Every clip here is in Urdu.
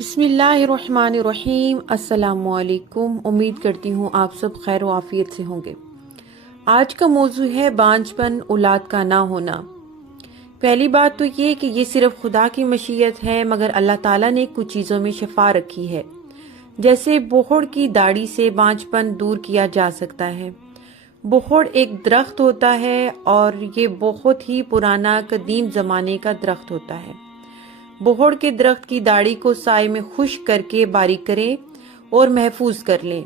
بسم اللہ الرحمن الرحیم۔ السلام علیکم۔ امید کرتی ہوں آپ سب خیر و عافیت سے ہوں گے۔ آج کا موضوع ہے بانجھ پن، اولاد کا نہ ہونا۔ پہلی بات تو یہ کہ یہ صرف خدا کی مشیت ہے، مگر اللہ تعالیٰ نے کچھ چیزوں میں شفا رکھی ہے۔ جیسے بوہڑ کی داڑھی سے بانجھ پن دور کیا جا سکتا ہے۔ بوہڑ ایک درخت ہوتا ہے اور یہ بہت ہی پرانا قدیم زمانے کا درخت ہوتا ہے۔ بوہڑ کے درخت کی داڑھی کو سائے میں خشک کر کے باریک کریں اور محفوظ کر لیں۔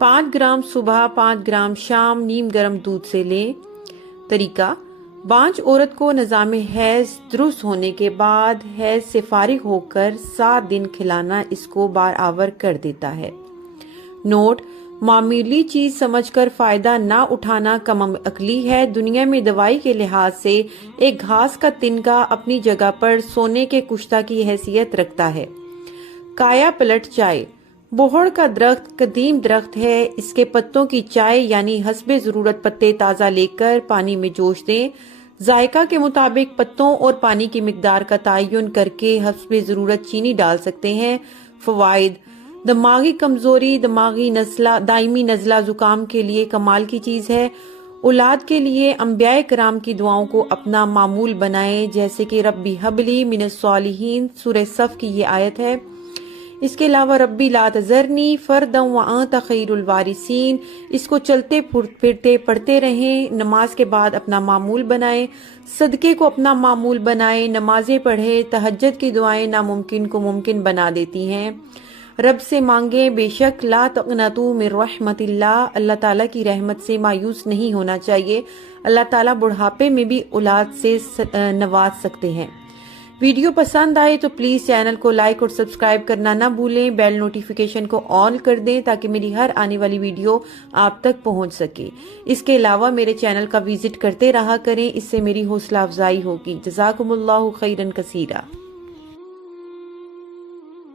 5 گرام صبح، 5 گرام شام نیم گرم دودھ سے لیں۔ طریقہ: بانجھ عورت کو نظام حیض درست ہونے کے بعد حیض سے فارغ ہو کر 7 دن کھلانا اس کو بار آور کر دیتا ہے۔ نوٹ: معمولی چیز سمجھ کر فائدہ نہ اٹھانا کم عقلی ہے۔ دنیا میں دوائی کے لحاظ سے ایک گھاس کا تنکا اپنی جگہ پر سونے کے کشتہ کی حیثیت رکھتا ہے۔ کایا پلٹ چائے: بوہڑ کا درخت قدیم درخت ہے۔ اس کے پتوں کی چائے یعنی حسب ضرورت پتے تازہ لے کر پانی میں جوش دیں۔ ذائقہ کے مطابق پتوں اور پانی کی مقدار کا تعین کر کے حسب ضرورت چینی ڈال سکتے ہیں۔ فوائد: دماغی کمزوری، دائمی نزلہ زکام کے لیے کمال کی چیز ہے۔ اولاد کے لیے انبیاء کرام کی دعاؤں کو اپنا معمول بنائیں، جیسے کہ ربی حبلی من الصالحین، سورہ صف کی یہ آیت ہے۔ اس کے علاوہ ربی لا تذرنی فردا وانت خیر الوارثین، اس کو چلتے پھرتے پڑھتے رہیں۔ نماز کے بعد اپنا معمول بنائیں۔ صدقے کو اپنا معمول بنائیں۔ نمازیں پڑھیں۔ تہجد کی دعائیں ناممکن کو ممکن بنا دیتی ہیں۔ رب سے مانگیں، بے شک لا تقنطوا من رحمت اللہ تعالیٰ کی رحمت سے مایوس نہیں ہونا چاہیے۔ اللہ تعالیٰ بڑھاپے میں بھی اولاد سے نواز سکتے ہیں۔ ویڈیو پسند آئے تو پلیز چینل کو لائک اور سبسکرائب کرنا نہ بھولیں۔ بیل نوٹیفیکیشن کو آن کر دیں تاکہ میری ہر آنے والی ویڈیو آپ تک پہنچ سکے۔ اس کے علاوہ میرے چینل کا وزٹ کرتے رہا کریں، اس سے میری حوصلہ افزائی ہوگی۔ جزاکم اللہ خیرا کثیرا۔